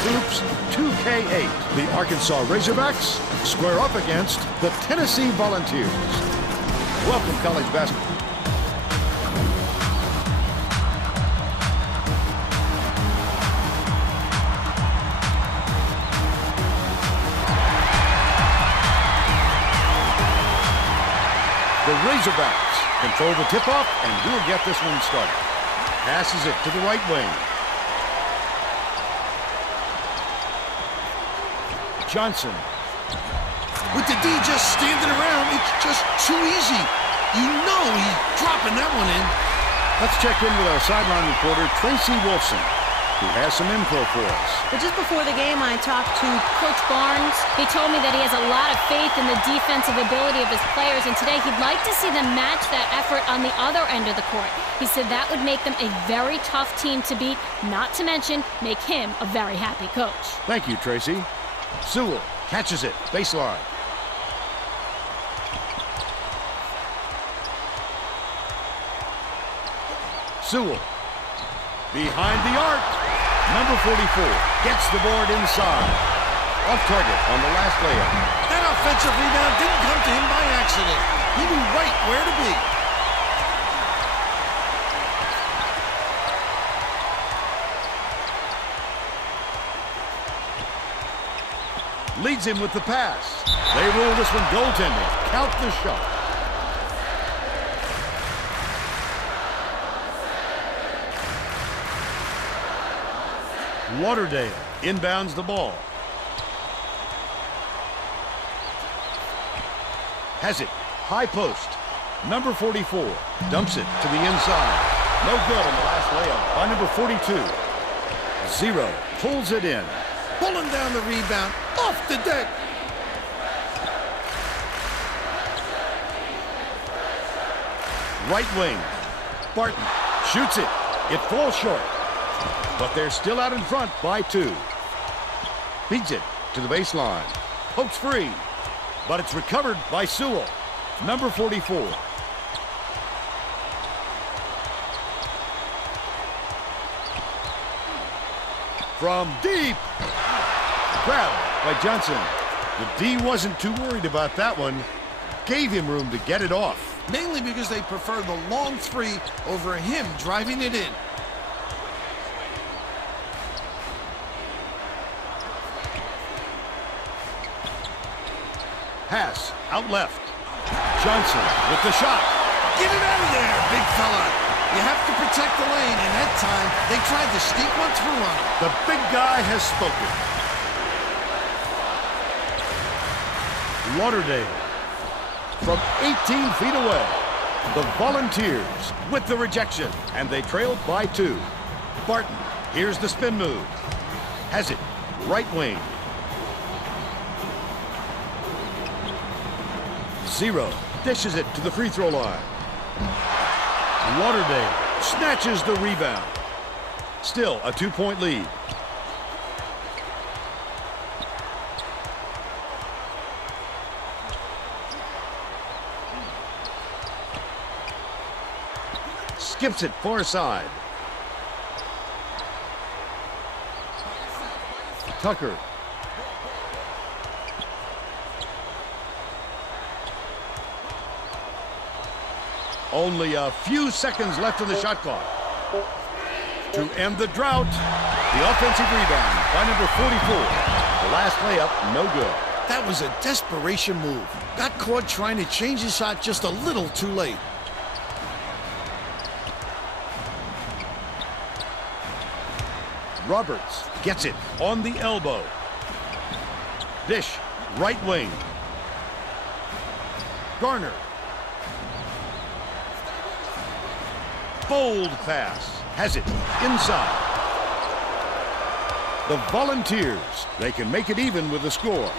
Hoops 2K8. The Arkansas Razorbacks square up against the Tennessee Volunteers. Welcome, college basketball. The Razorbacks control the tip-off, and we'll get this one started. Passes it to the right wing. Johnson. With the D just standing around, it's just too easy. You know he's dropping that one in. Let's check in with our sideline reporter, Tracy Wolfson, who has some info for us. But just before the game, I talked to Coach Barnes. He told me that he has a lot of faith in the defensive ability of his players, and today he'd like to see them match that effort on the other end of the court. He said that would make them a very tough team to beat, not to mention make him a very happy coach. Thank you, Tracy. Sewell catches it, baseline. Sewell behind the arc. Number 44 gets the board inside. Off target on the last layup. That offensive rebound didn't come to him by accident. He knew right where to be. Leads him with the pass. They rule this one goaltending. Count the shot. Lauderdale inbounds the ball. Has it. High post. Number 44 dumps it to the inside. No good on the last layup by number 42. Zero pulls it in. Pulling down the rebound off the deck. Right wing. Barton shoots it. It falls short. But they're still out in front by 2. Feeds it to the baseline. Pokes free. But it's recovered by Sewell. Number 44. From deep. Grabbed by Johnson. The D wasn't too worried about that one. Gave him room to get it off. Mainly because they prefer the long three over him driving it in. Pass out left. Johnson with the shot. Get it out of there, big fella. You have to protect the lane, and that time they tried to sneak one through on him. The big guy has spoken. Lauderdale from 18 feet away. The Volunteers with the rejection, and they trailed by 2. Barton, here's the spin move. Has it. Right wing. Zero dishes it to the free throw line. Lauderdale snatches the rebound. Still a 2-point lead. Skips it far side. Tucker. Only a few seconds left in the shot clock. To end the drought, the offensive rebound by number 44. The last layup, no good. That was a desperation move. Got caught trying to change his shot just a little too late. Roberts gets it on the elbow. Dish, right wing. Garner. Bold pass. Has it inside. The Volunteers, they can make it even with the score.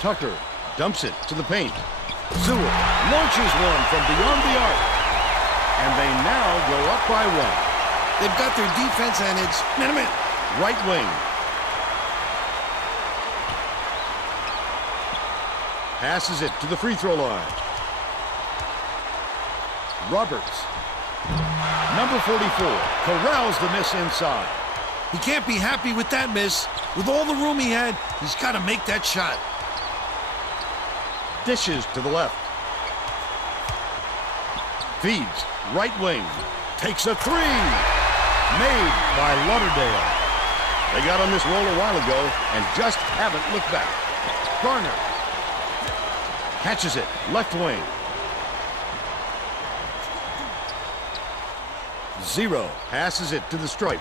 Tucker dumps it to the paint. Sewell launches one from beyond the arc. And they now go up by 1. They've got their defense, and it's minute. Right wing. Passes it to the free throw line. Roberts Number 44 corrals the miss inside. He can't be happy with that miss. With all the room he had, he's got to make that shot. Dishes to the left. Feeds, right wing. Takes a three. Made by Lauderdale. They got on this roll a while ago and just haven't looked back. Garner. Catches it, left wing. Zero passes it to the stripe.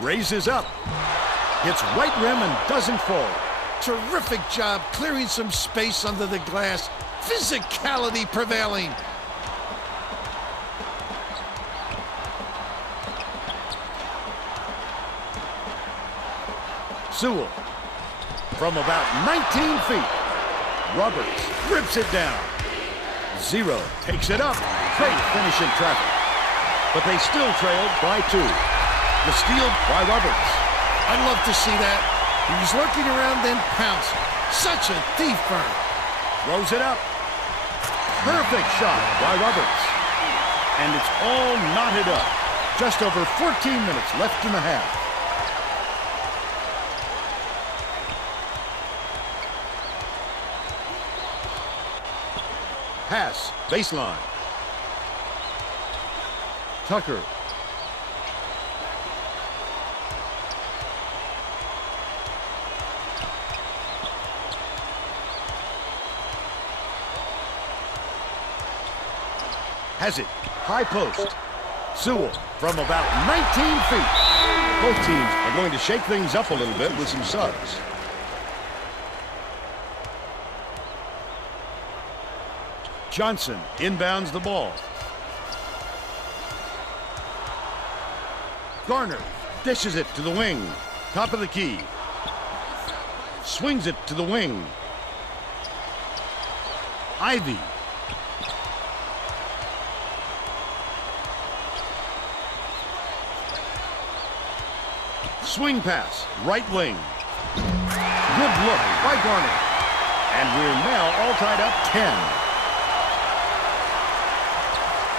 Raises up. Hits right rim and doesn't fall. Terrific job clearing some space under the glass. Physicality prevailing. Sewell. From about 19 feet. Roberts rips it down. Zero takes it up. Great finish in traffic. But they still trailed by 2. The steal by Roberts. I'd love to see that. He was lurking around, then pounced. Such a thief burn. Throws it up. Perfect shot by Roberts. And it's all knotted up. Just over 14 minutes left in the half. Pass, baseline. Tucker. Has it. High post. Sewell from about 19 feet. Both teams are going to shake things up a little bit with some subs. Johnson inbounds the ball. Garner dishes it to the wing. Top of the key. Swings it to the wing. Ivy. Swing pass, right wing. Good look by Garner. And we're now all tied up 10.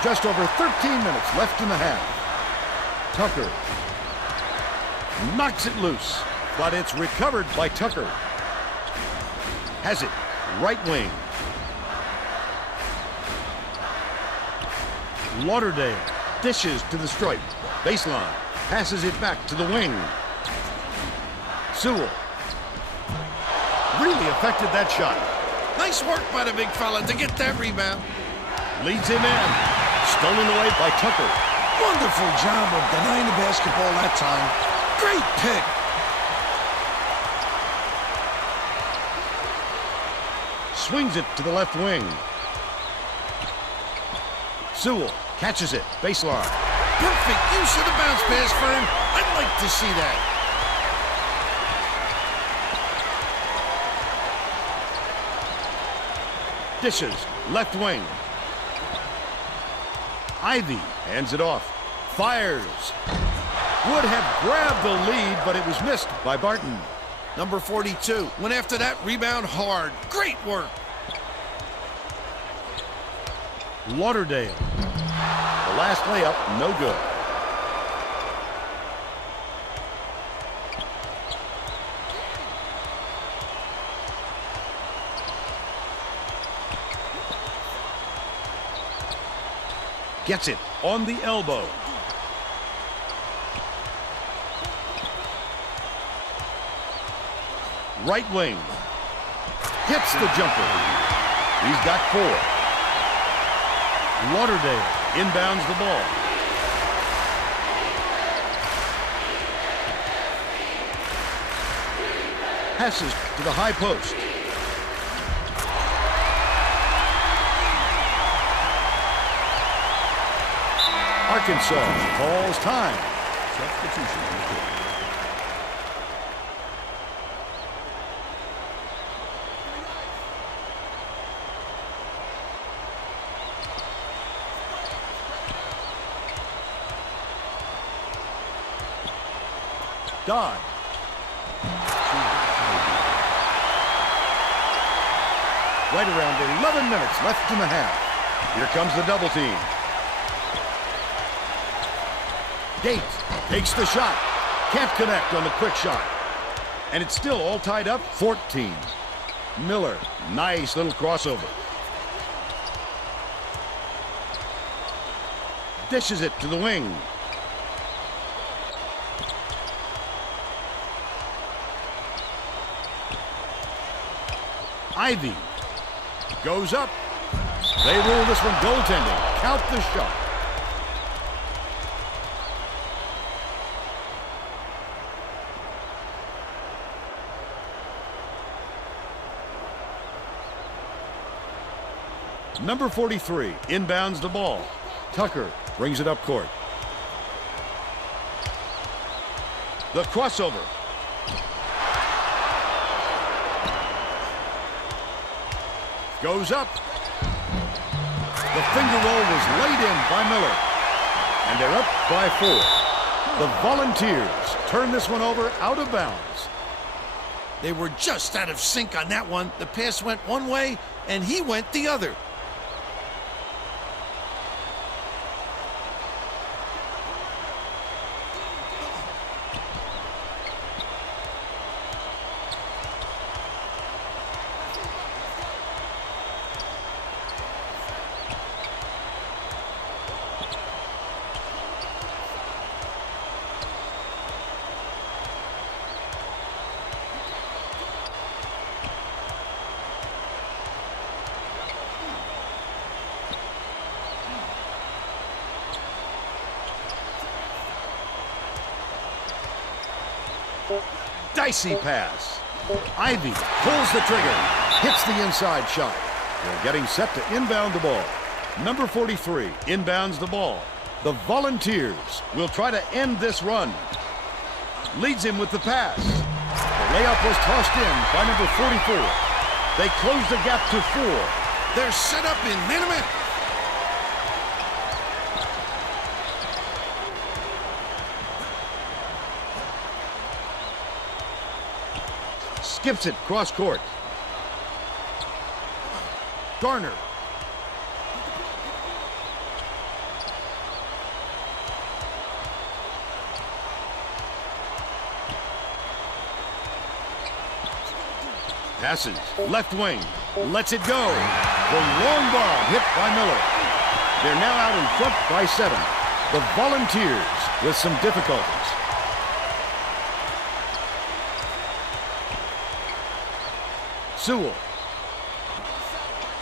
Just over 13 minutes left in the half. Tucker knocks it loose, but it's recovered by Tucker. Has it, right wing. Lauderdale dishes to the stripe, baseline, passes it back to the wing. Sewell really affected that shot. Nice work by the big fella to get that rebound. Leads him in. Stolen away by Tucker. Wonderful job of denying the basketball that time. Great pick. Swings it to the left wing. Sewell catches it. Baseline. Perfect use of the bounce pass, Fern. I'd like to see that. Dishes. Left wing. Ivy hands it off. Fires. Would have grabbed the lead, but it was missed by Barton. Number 42 went after that rebound hard. Great work. Lauderdale. The last layup, no good. Gets it on the elbow. Right wing. Hits the jumper. He's got 4. Lauderdale inbounds the ball. Passes to the high post. Arkansas calls time. Substitution on the court. Dodd. Right around 11 minutes left in the half. Here comes the double team. Gates takes the shot. Can't connect on the quick shot. And it's still all tied up, 14. Miller, nice little crossover. Dishes it to the wing. Ivy goes up. They rule this one goaltending. Count the shot. Number 43 inbounds the ball. Tucker brings it up court. The crossover. Goes up. The finger roll was laid in by Miller. And they're up by 4. The Volunteers turn this one over out of bounds. They were just out of sync on that one. The pass went one way, and he went the other. Dicey pass. Ivy pulls the trigger. Hits the inside shot. They're getting set to inbound the ball. Number 43 inbounds the ball. The Volunteers will try to end this run. Leads him with the pass. The layup was tossed in by number 44. They close the gap to 4. They're set up in minute. Skips it cross court. Garner. Passes left wing. Lets it go. The long bomb hit by Miller. They're now out in front by 7. The Volunteers with some difficulties. Sewell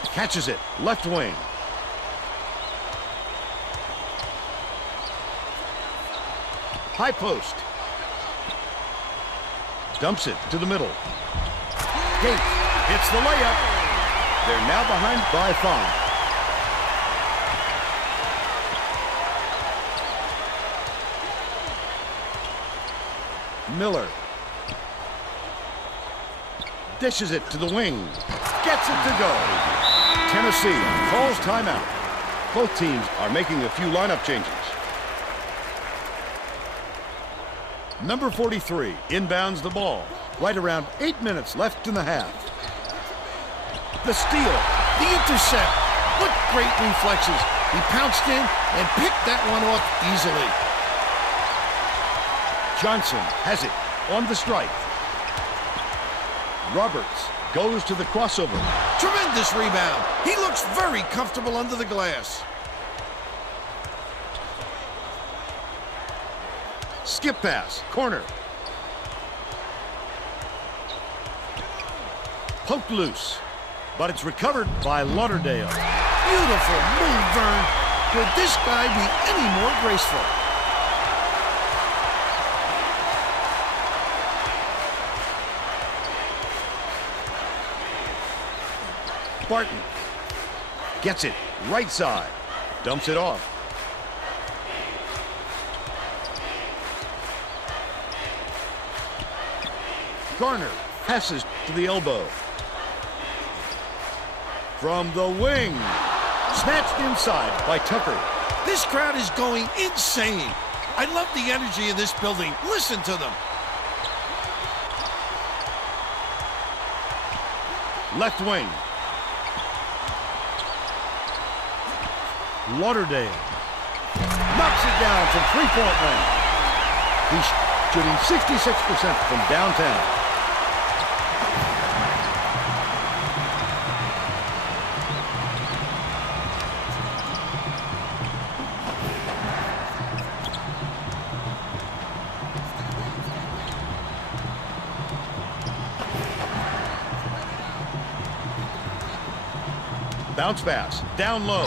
catches it, left wing. High post. Dumps it to the middle. Gates hits the layup. They're now behind by 5. Miller dishes it to the wing. Gets it to go. Tennessee calls timeout. Both teams are making a few lineup changes. Number 43 inbounds the ball. Right around 8 minutes left in the half. The steal. The intercept. What great reflexes. He pounced in and picked that one off easily. Johnson has it on the strike. Roberts goes to the crossover. Tremendous rebound. He looks very comfortable under the glass. Skip pass, corner. Poked loose, but it's recovered by Lauderdale. Beautiful move, Vern. Could this guy be any more graceful? Barton gets it right side, dumps it off. Garner passes to the elbow. From the wing, snatched inside by Tucker. This crowd is going insane. I love the energy in this building. Listen to them. Left wing. Lauderdale knocks it down from three-point range. He's shooting 66% from downtown. Bounce pass, down low.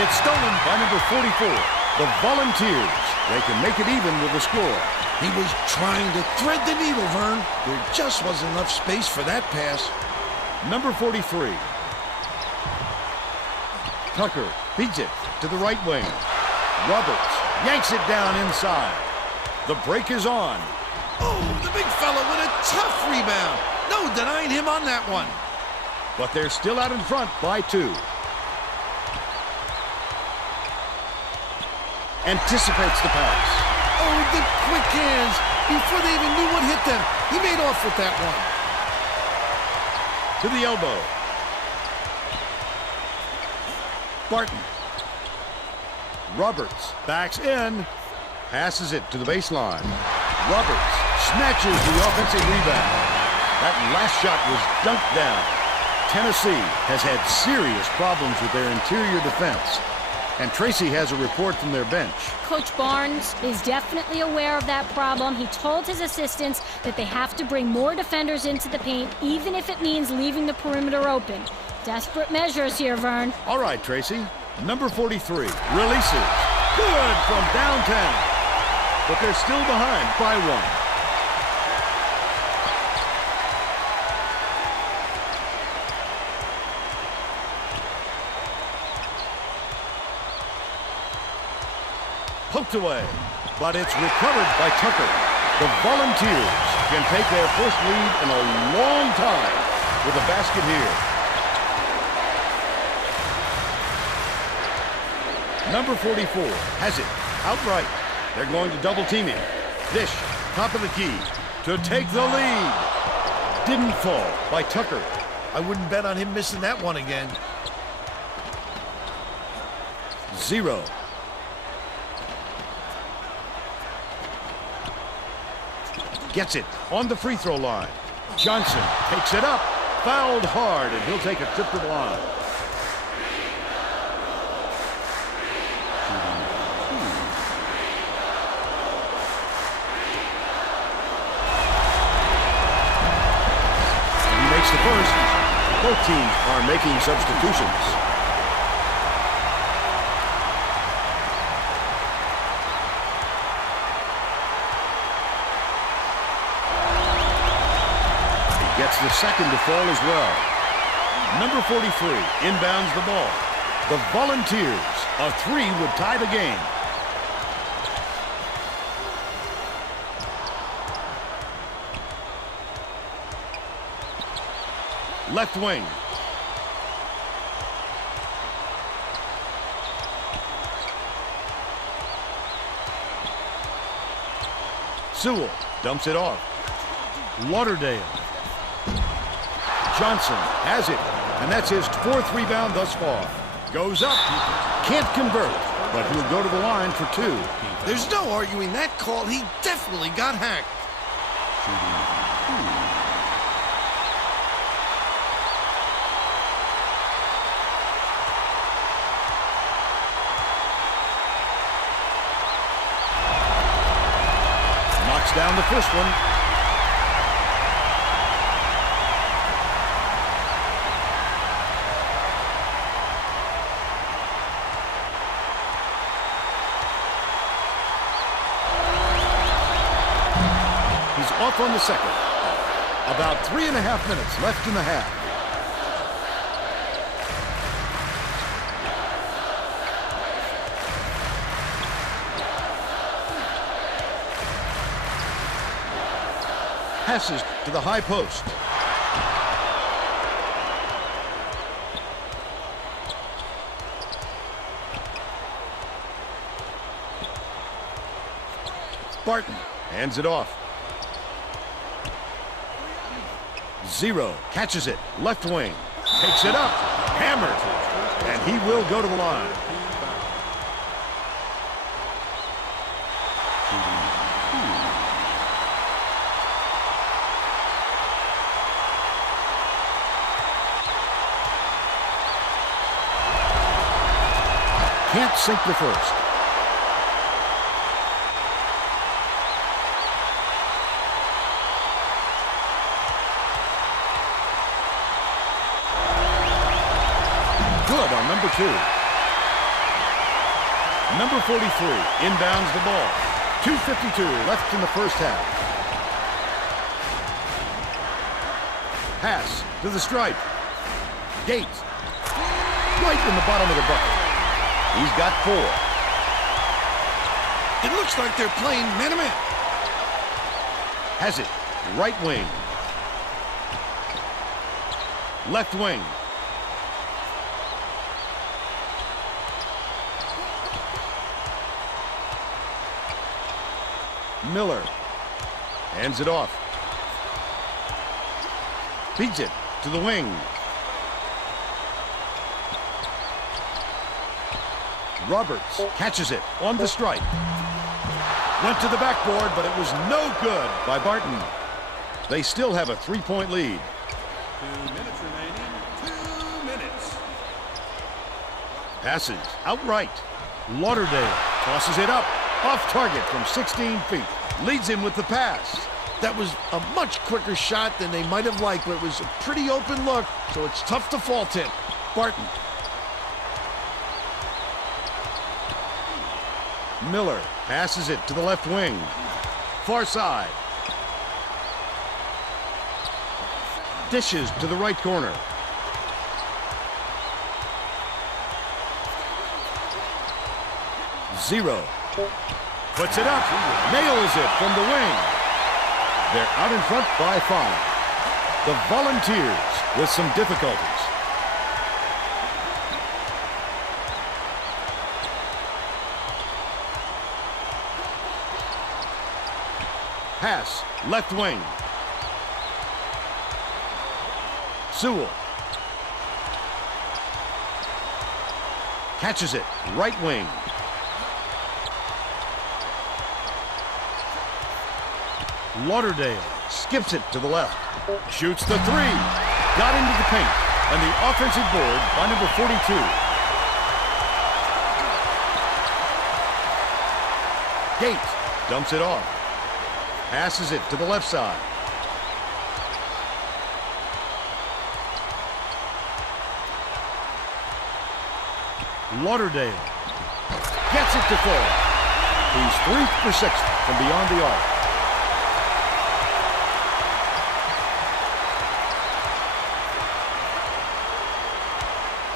It's stolen by number 44, the Volunteers. They can make it even with the score. He was trying to thread the needle, Vern. There just wasn't enough space for that pass. Number 43. Tucker beats it to the right wing. Roberts yanks it down inside. The break is on. Oh, the big fella with a tough rebound. No denying him on that one. But they're still out in front by 2. Anticipates the pass. Oh, the quick hands. Before they even knew what hit them, he made off with that one. To the elbow. Barton. Roberts backs in. Passes it to the baseline. Roberts snatches the offensive rebound. That last shot was dunked down. Tennessee has had serious problems with their interior defense. And Tracy has a report from their bench. Coach Barnes is definitely aware of that problem. He told his assistants that they have to bring more defenders into the paint, even if it means leaving the perimeter open. Desperate measures here, Vern. All right, Tracy. Number 43 releases. Good from downtown. But they're still behind by 1. Poked away, but it's recovered by Tucker. The Volunteers can take their first lead in a long time with a basket here. Number 44 has it outright. They're going to double team him. Dish, top of the key, to take the lead. Didn't fall by Tucker. I wouldn't bet on him missing that one again. 0. Gets it on the free throw line. Johnson takes it up, fouled hard, and he'll take a trip to the line. He makes the first. Both teams are making substitutions. Gets the second to fall as well. Number 43 inbounds the ball. The Volunteers, a 3 would tie the game. Left wing. Sewell dumps it off. Lauderdale. Johnson has it, and that's his 4th rebound thus far. Goes up, can't convert, but he'll go to the line for 2. There's no arguing that call. He definitely got hacked. Knocks down the first one. Off on the second. About 3.5 minutes left in the half. Passes to the high post. Barton hands it off. 0 catches it, left wing, takes it up, hammered, and he will go to the line. Can't sink the first. Good on number 2. Number 43 inbounds the ball. 2:52 left in the first half. Pass to the stripe. Gates. Right in the bottom of the bucket. He's got 4. It looks like they're playing man-to-man. Has it. Right wing. Left wing. Miller hands it off. Feeds it to the wing. Roberts catches it on the strike. Went to the backboard, but it was no good by Barton. They still have a 3-point lead. 2 minutes remaining. 2 minutes. Passes outright. Lauderdale tosses it up. Off target from 16 feet. Leads him with the pass. That was a much quicker shot than they might have liked, but it was a pretty open look, so it's tough to fault him. Barton. Miller passes it to the left wing. Far side. Dishes to the right corner. Zero. Puts it up. Nails it from the wing. They're out in front by 5. The Volunteers with some difficulties. Pass, left wing. Sewell. Catches it, right wing. Lauderdale skips it to the left. Shoots the 3. Got into the paint. And the offensive board by number 42. Gates dumps it off. Passes it to the left side. Lauderdale gets it to fall. He's 3 for 6 from beyond the arc.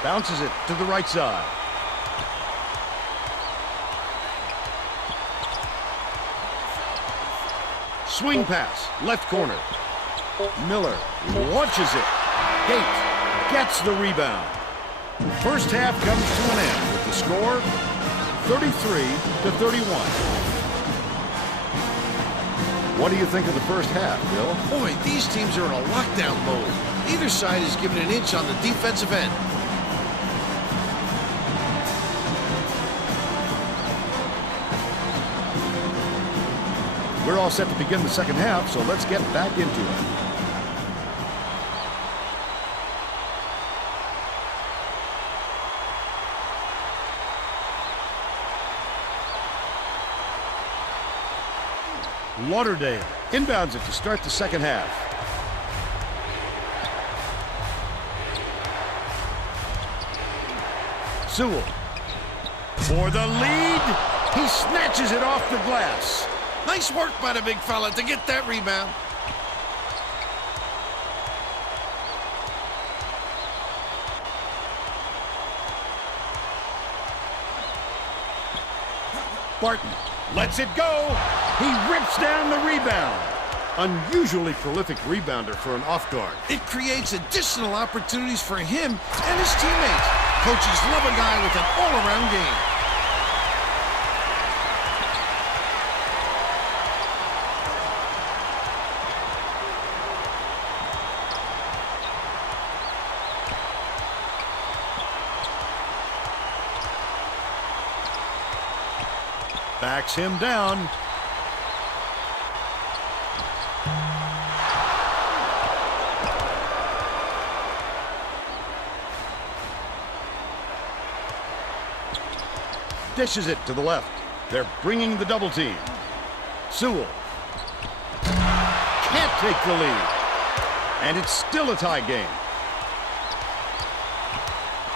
Bounces it to the right side. Swing pass, left corner. Miller launches it. Gates gets the rebound. First half comes to an end with the score 33-31. What do you think of the first half, Bill? Boy, these teams are in a lockdown mode. Either side is giving an inch on the defensive end. We're all set to begin the second half, so let's get back into it. Lauderdale inbounds it to start the second half. Sewell for the lead. He snatches it off the glass. Nice work by the big fella to get that rebound. Barton lets it go. He rips down the rebound. Unusually prolific rebounder for an off guard. It creates additional opportunities for him and his teammates. Coaches love a guy with an all-around game. Backs him down. Dishes it to the left. They're bringing the double team. Sewell can't take the lead. And it's still a tie game.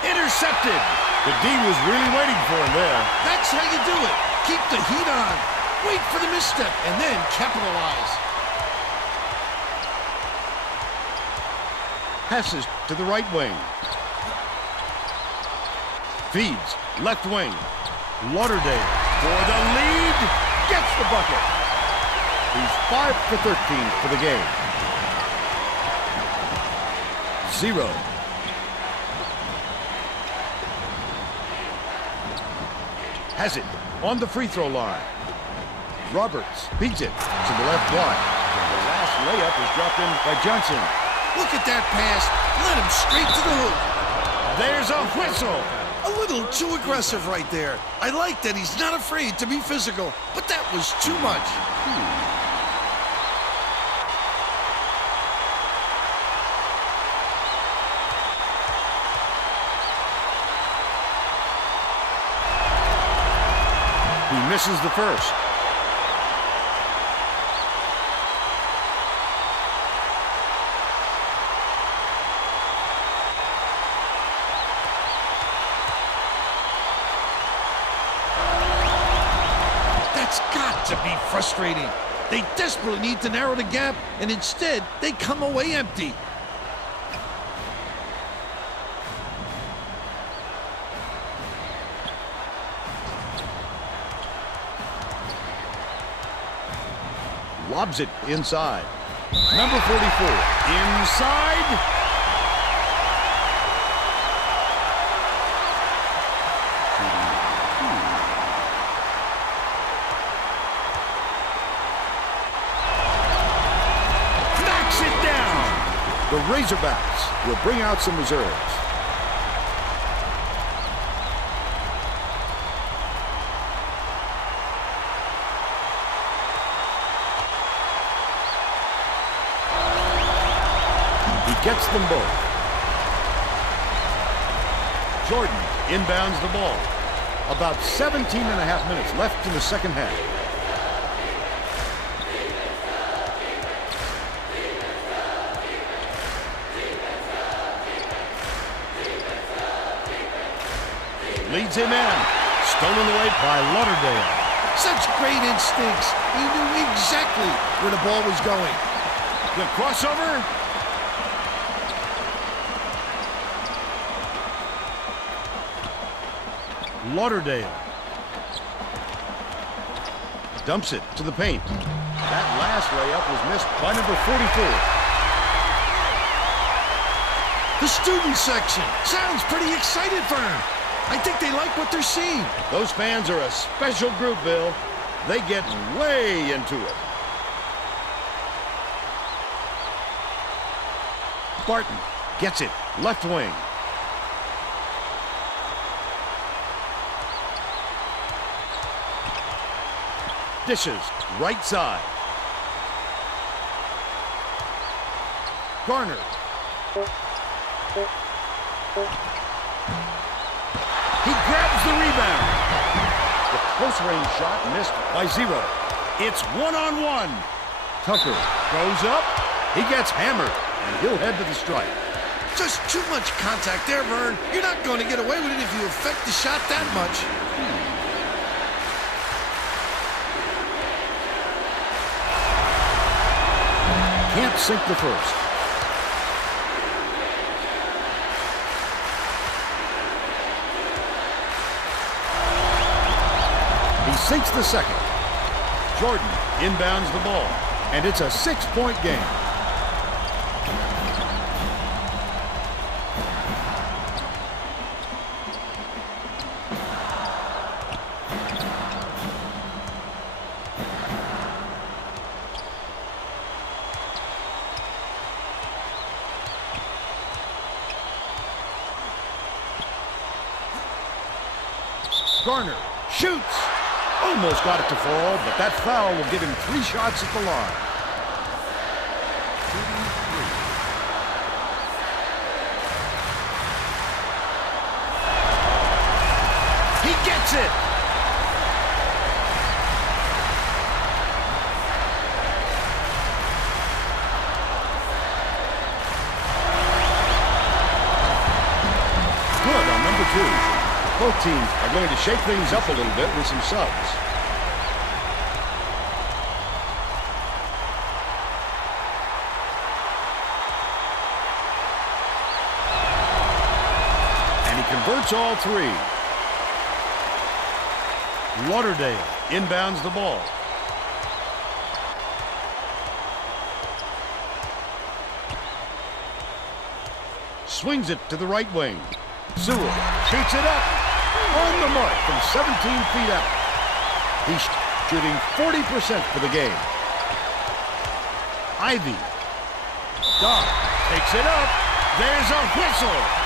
Intercepted. The D was really waiting for him there. That's how you do it. Keep the heat on. Wait for the misstep and then capitalize. Passes to the right wing. Feeds left wing. Lauderdale for the lead. Gets the bucket. He's 5 for 13 for the game. 0. Has it on the free throw line. Roberts beats it to the left block. The last layup is dropped in by Johnson. Look at that pass. Let him straight to the hoop. There's a whistle. A little too aggressive right there. I like that he's not afraid to be physical, but that was too much. He misses the first. That's got to be frustrating. They desperately need to narrow the gap, and instead, they come away empty. Lobs it inside. Number 44. Inside. Knocks it down. The Razorbacks will bring out some reserves. Gets them both. Jordan inbounds the ball. About 17 and a half minutes left in the second half. Leads him in. Stolen away by Lauderdale. Such great instincts. He knew exactly where the ball was going. The crossover. Lauderdale dumps it to the paint. That last layup was missed by number 44. The student section sounds pretty excited for him. I think they like what they're seeing. Those fans are a special group, Bill. They get way into it. Barton gets it, left wing. Dishes, right side. Garner. He grabs the rebound. The close range shot missed by 0. It's one-on-one. Tucker goes up. He gets hammered, and he'll head to the strike. Just too much contact there, Vern. You're not going to get away with it if you affect the shot that much. Can't sink the first. He sinks the second. Jordan inbounds the ball, and it's a 6-point game. Garner shoots. Almost got it to fall, but that foul will give him 3 shots at the line. He gets it. teams are going to shake things up a little bit with some subs. And he converts all three. Lauderdale inbounds the ball. Swings it to the right wing. Sewell shoots it up on the mark from 17 feet out. He's shooting 40% for the game. Ivy. Dodd takes it up. There's a whistle.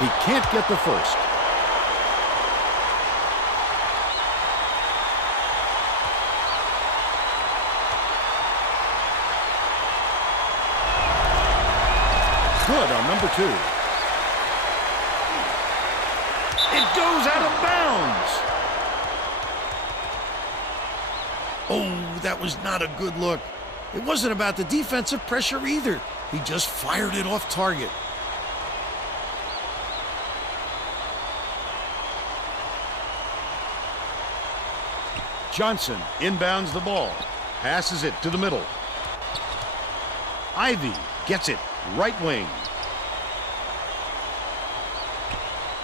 He can't get the first. Good on number 2. It goes out of bounds. Oh, that was not a good look. It wasn't about the defensive pressure either. He just fired it off target. Johnson inbounds the ball. Passes it to the middle. Ivy gets it. Right wing.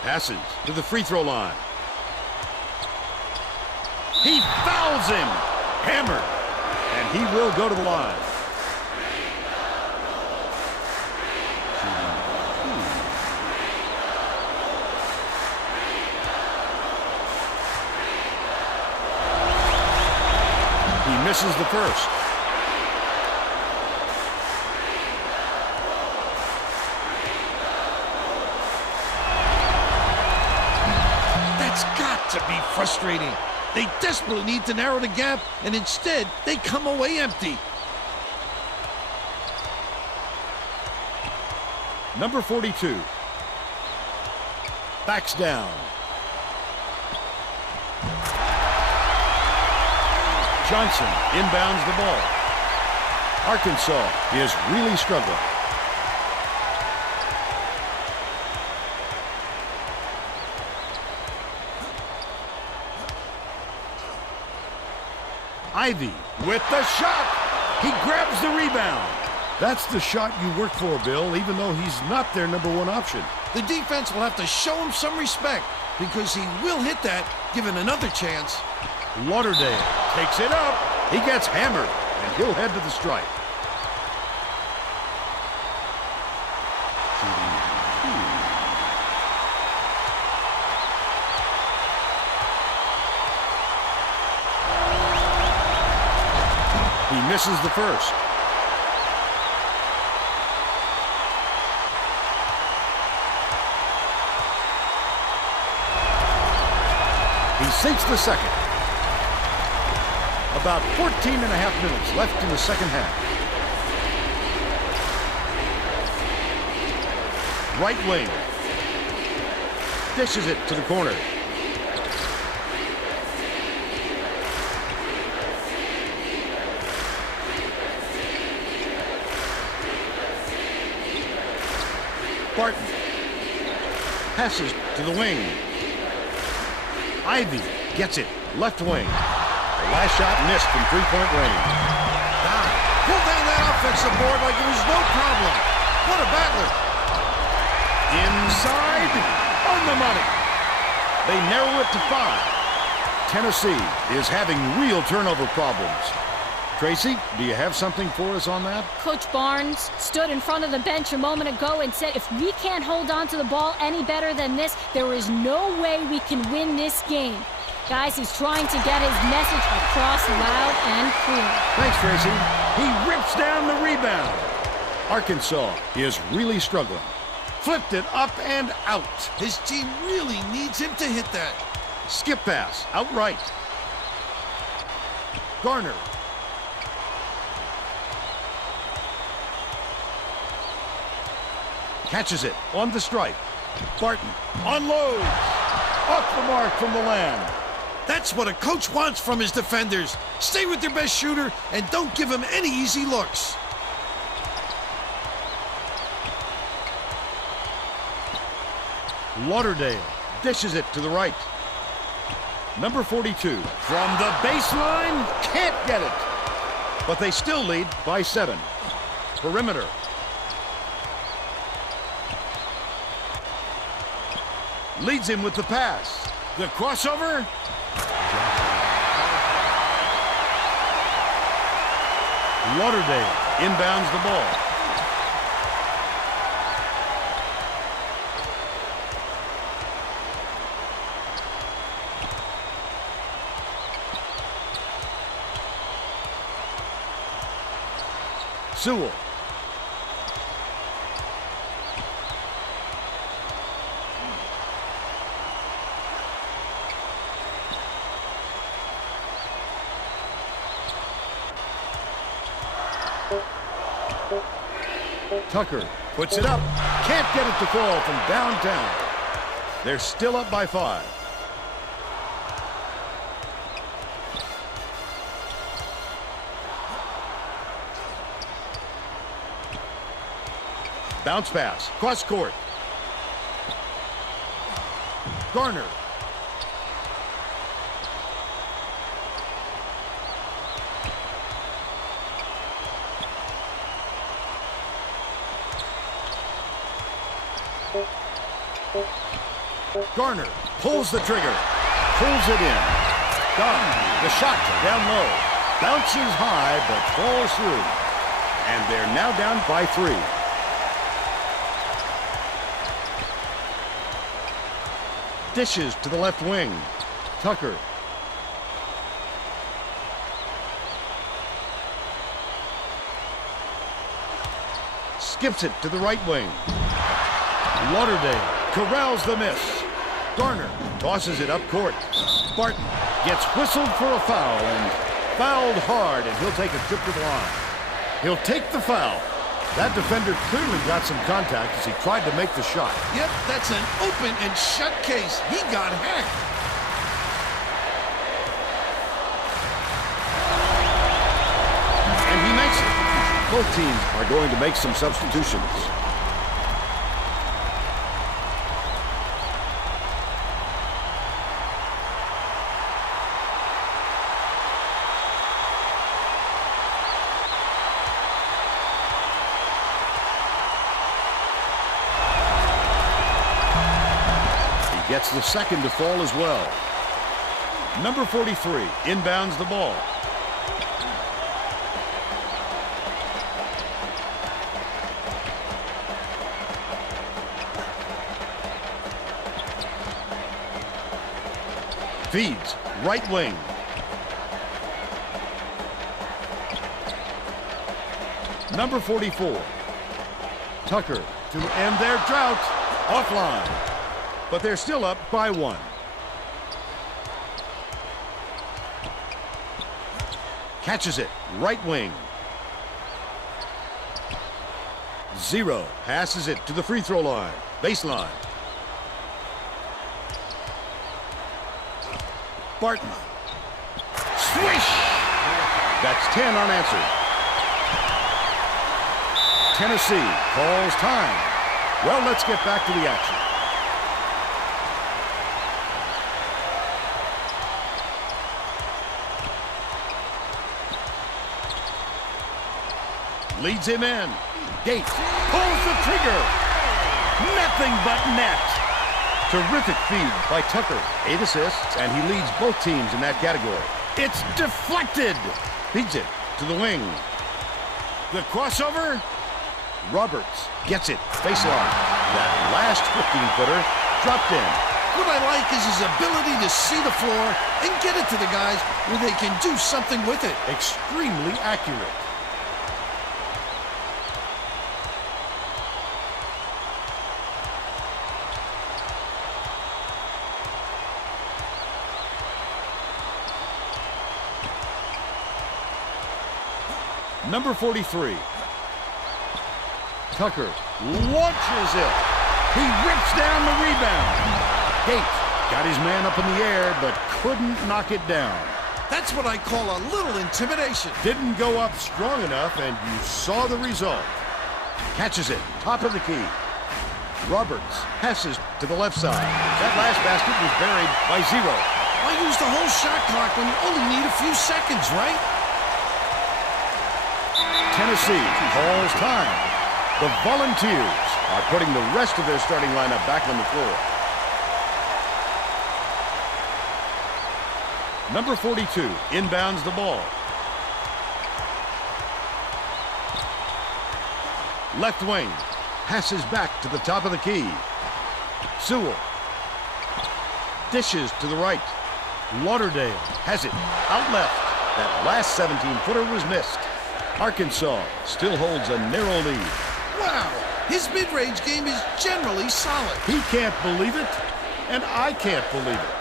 Passes to the free throw line. He fouls him. Hammered. And he will go to the line. He misses the first. That's got to be frustrating. They desperately need to narrow the gap, and instead, they come away empty. Number 42. Backs down. Johnson inbounds the ball. Arkansas is really struggling. Ivy with the shot. He grabs the rebound. That's the shot you work for, Bill, even though he's not their number 1 option. The defense will have to show him some respect because he will hit that given another chance. Lauderdale takes it up. He gets hammered, and he'll head to the stripe. He misses the first. He sinks the second. About 14 and a half minutes left in the second half. Right wing. Dishes it to the corner. Barton. Passes to the wing. Ivy gets it. Left wing. The last shot missed from three-point range. Pulled down that offensive board like it was no problem. What a battler. Inside. On the money. They narrow it to 5. Tennessee is having real turnover problems. Tracy, do you have something for us on that? Coach Barnes stood in front of the bench a moment ago and said, if we can't hold on to the ball any better than this, there is no way we can win this game. Guys, he's trying to get his message across loud and clear. Thanks, Tracy. He rips down the rebound. Arkansas is really struggling. Flipped it up and out. His team really needs him to hit that. Skip pass, outright. Garner. Catches it on the stripe. Barton unloads. Off the mark from the land. That's what a coach wants from his defenders. Stay with your best shooter and don't give him any easy looks. Lauderdale dishes it to the right. Number 42 from the baseline, can't get it. But they still lead by 7. Perimeter. Leads him with the pass. The crossover. Lauderdale inbounds the ball. Sewell. Tucker puts it up. Can't get it to fall from downtown. They're still up by 5. Bounce pass, cross court. Garner. Garner pulls the trigger, pulls it in. Done. The shot down low. Bounces high, but falls through. And they're now down by 3. Dishes to the left wing. Tucker. Skips it to the right wing. Lauderdale corrals the miss. Garner tosses it up court. Barton gets whistled for a foul and fouled hard, and he'll take a trip to the line. He'll take the foul. That defender clearly got some contact as he tried to make the shot. Yep, that's an open and shut case. He got hacked. And he makes it. Both teams are going to make some substitutions. Gets the second to fall as well. Number 43 inbounds the ball. Feeds right wing. Number 44. Tucker to end their drought. Offline. But they're still up by 1. Catches it, right wing. 0 passes it to the free throw line, baseline. Barton. Swish! That's 10 unanswered. Tennessee calls time. Well, let's get back to the action. Leads him in. Gates pulls the trigger. Nothing but net. Terrific feed by Tucker. 8 assists, and he leads both teams in that category. It's deflected. Feeds it to the wing. The crossover. Roberts gets it. Baseline. That last 15-footer dropped in. What I like is his ability to see the floor and get it to the guys where they can do something with it. Extremely accurate. Number 43. Tucker launches it. He rips down the rebound. Gates Got his man up in the air, but couldn't knock it down. That's what I call a little intimidation. Didn't go up strong enough, and you saw the result. Catches it, top of the key. Roberts passes to the left side. That last basket was buried by 0. Why use the whole shot clock when you only need a few seconds, right? Tennessee calls time. The Volunteers are putting the rest of their starting lineup back on the floor. Number 42 inbounds the ball. Left wing passes back to the top of the key. Sewell dishes to the right. Lauderdale has it out left. That last 17-footer was missed. Arkansas still holds a narrow lead. Wow, his mid-range game is generally solid. He can't believe it, and I can't believe it.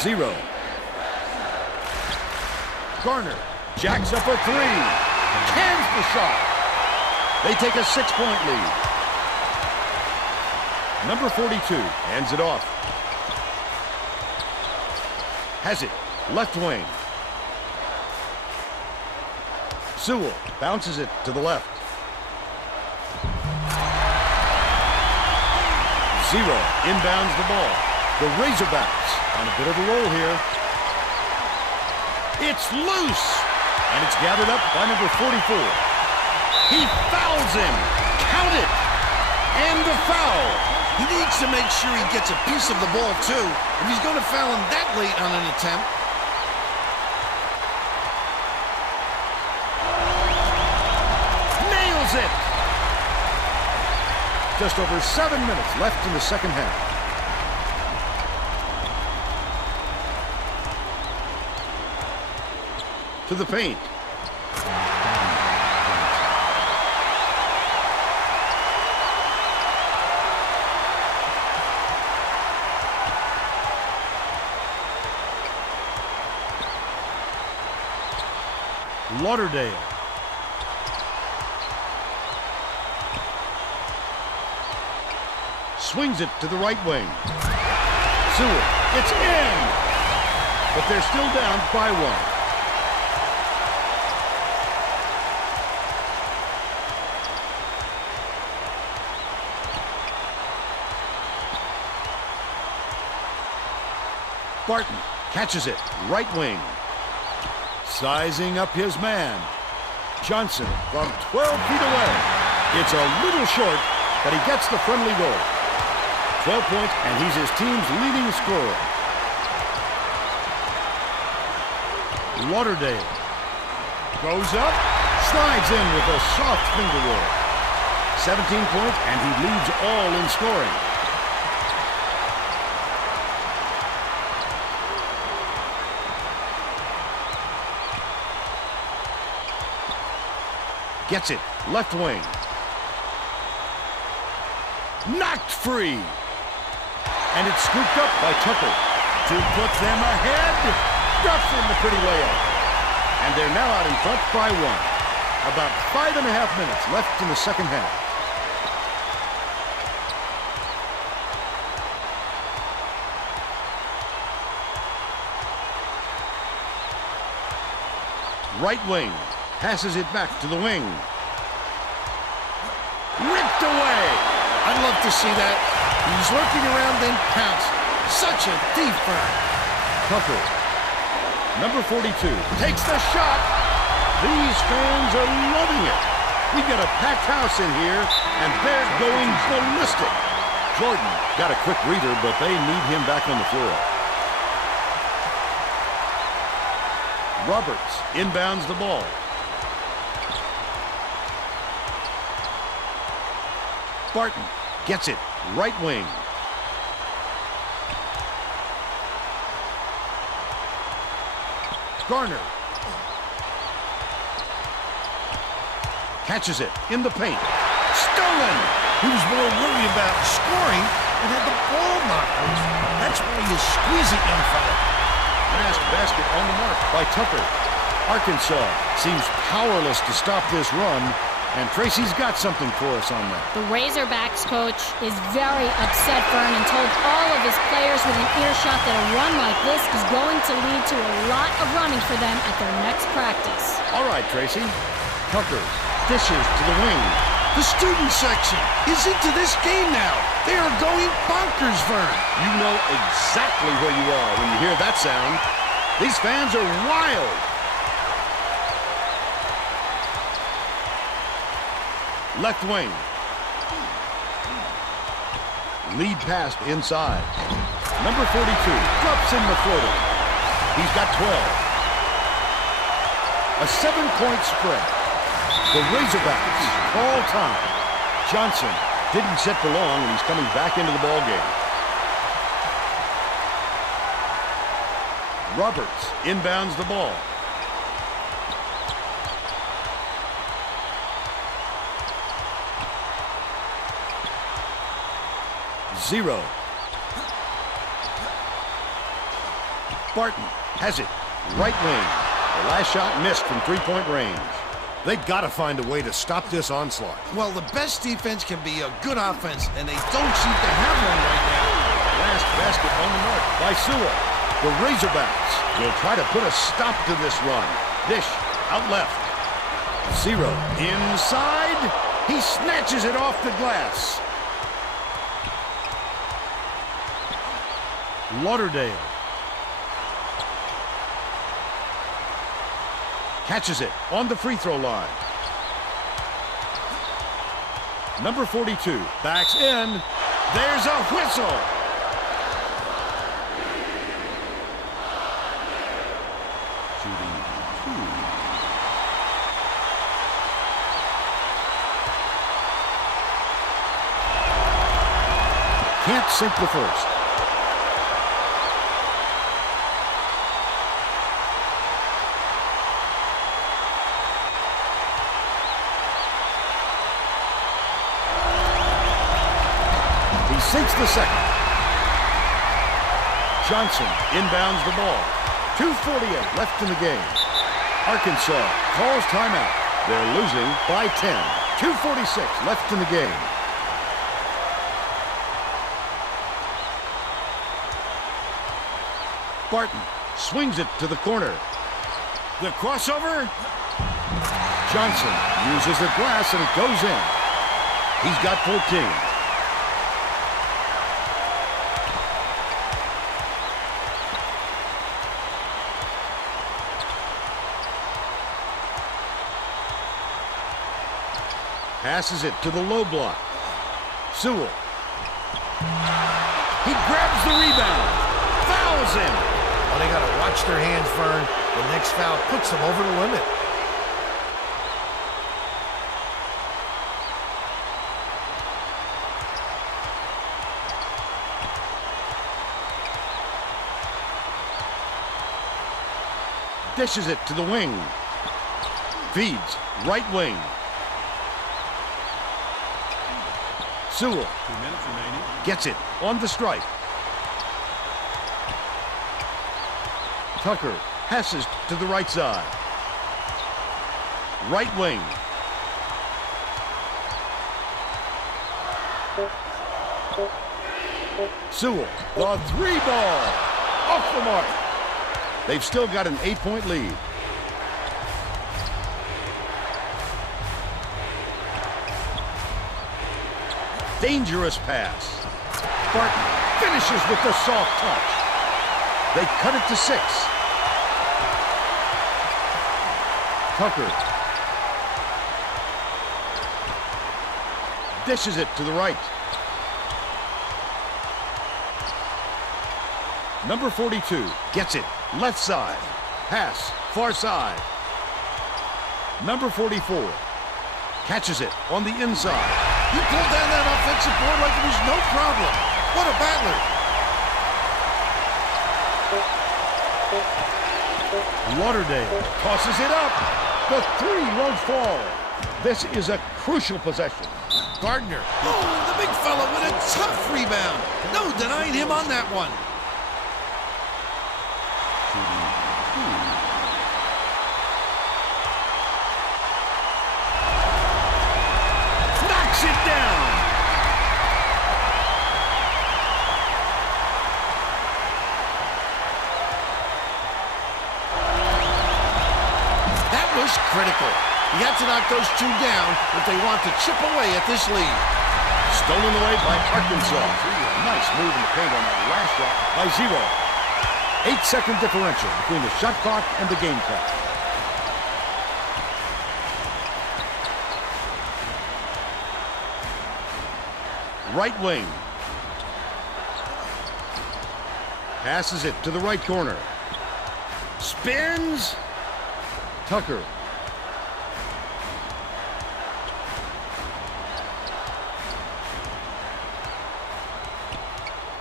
Zero. Garner jacks up a 3. Cans the shot. They take a 6-point lead. Number 42 hands it off. Has it. Left wing. Sewell bounces it to the left. 0 inbounds the ball. The Razorbacks on a bit of a roll here. It's loose, and it's gathered up by number 44. He fouls him. Count it. And the foul. He needs to make sure he gets a piece of the ball, too, if he's going to foul him that late on an attempt. Nails it. Just over 7 minutes left in the second half. To the paint. Lauderdale. Swings it to the right wing. Sewell. It's in. But they're still down by 1. Barton catches it, right wing. Sizing up his man. Johnson from 12 feet away. It's a little short, but he gets the friendly goal. 12 points, and he's his team's leading scorer. Lauderdale goes up, slides in with a soft finger roll. 17 points, and he leads all in scoring. Gets it, left wing. Knocked free. And it's scooped up by Tucker to put them ahead. Ducks in the pretty layup. And they're now out in front by 1. About 5.5 minutes left in the second half. Right wing. Passes it back to the wing. Ripped away. I'd love to see that. He's lurking around, then pounce. Such a defense. Tucker, number 42, takes the shot. These fans are loving it. We got a packed house in here, and they're going ballistic. Jordan got a quick reader, but they need him back on the floor. Roberts inbounds the ball. Barton gets it, right wing. Garner catches it in the paint. Stolen! He was more worried about scoring and had the ball knocked loose. That's why you squeeze it, young fella. Last basket on the mark by Tucker. Arkansas seems powerless to stop this run, and Tracy's got something for us on that. The Razorbacks coach is very upset, Vern, and told all of his players within earshot that a run like this is going to lead to a lot of running for them at their next practice. All right, Tracy. Tucker dishes to the wing. The student section is into this game now. They are going bonkers, Vern. You know exactly where you are when you hear that sound. These fans are wild. Left wing. Lead pass inside. Number 42 drops in the floater. He's got 12. A 7-point spread. The Razorbacks call time. Johnson didn't sit for long, and he's coming back into the ball game. Roberts inbounds the ball. Zero. Barton has it. Right wing. The last shot missed from three-point range. They got to find a way to stop this onslaught. Well, the best defense can be a good offense, and they don't seem to have one right now. Last basket on the mark by Sewell. The Razorbacks will try to put a stop to this run. Dish out left. Zero inside. He snatches it off the glass. Lauderdale catches it on the free throw line. Number 42 backs in. There's a whistle. Shooting 2. Can't sink the first. Sinks the second. Johnson inbounds the ball. 2:48 left in the game. Arkansas calls timeout. They're losing by 10. 2:46 left in the game. Barton swings it to the corner. The crossover. Johnson uses the glass and it goes in. He's got 14. Passes it to the low block. Sewell. He grabs the rebound. Fouls him. Well, they got to watch their hands, Vern. The next foul puts them over the limit. Dishes it to the wing. Feeds right wing. Sewell 2 minutes remaining. gets it on the stripe. Tucker passes to the right side. Right wing. Sewell, the three ball. Off the mark. They've still got an 8-point lead. Dangerous pass. Barton finishes with the soft touch. They cut it to 6. Tucker dishes it to the right. Number 42 gets it left side. Pass far side. Number 44 catches it on the inside. He pulled down that offensive board like it was no problem. What a battler. Lauderdale tosses it up. The three won't fall. This is a crucial possession. Gardner. Oh, the big fella with a tough rebound. No denying him on that one. knocks it down. That was critical. You have to knock those two down if they want to chip away at this lead. Stolen away by Arkansas. Nice move in the paint on that last shot by Zero. 8-second differential between the shot clock and the game clock. Right wing. Passes it to the right corner. Spins. Tucker.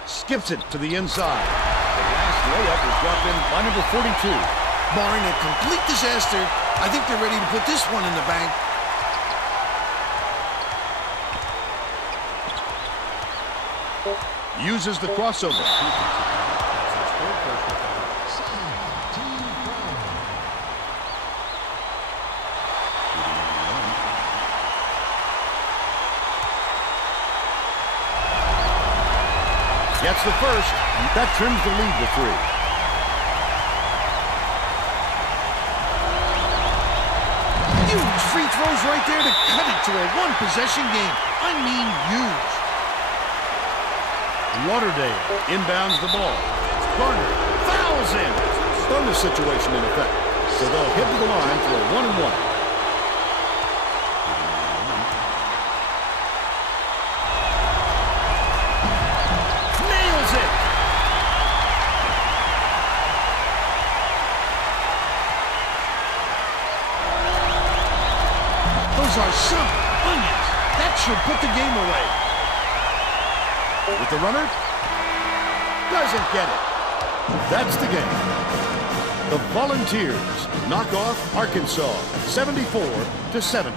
Skips it to the inside. The last layup was dropped in by number 42. Barring a complete disaster, I think they're ready to put this one in the bank. Uses the crossover. Gets the first, and that trims the lead to 3. Huge free throws right there to cut it to a one-possession game. I mean huge. Lauderdale inbounds the ball. Garner fouls him. Bonus situation in effect. So they'll head to the line for a 1-and-1. Nails it. Those are some onions. That should put the game away. With the runner, doesn't get it. That's the game. The Volunteers knock off Arkansas 74-70.